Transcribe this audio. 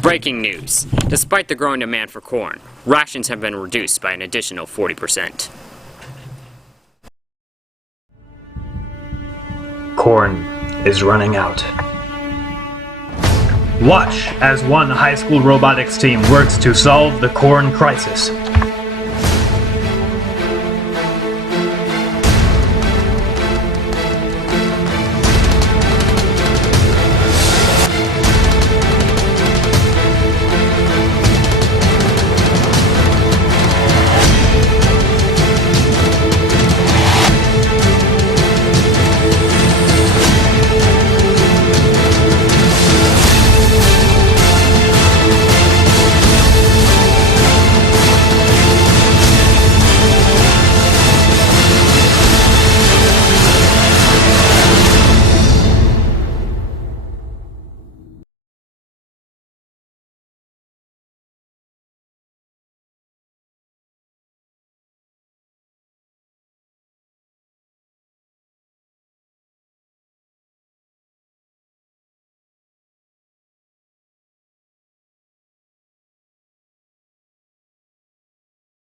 Breaking news. Despite the growing demand for corn, rations have been reduced by an additional 40%. Corn is running out. Watch as one high school robotics team works to solve the corn crisis.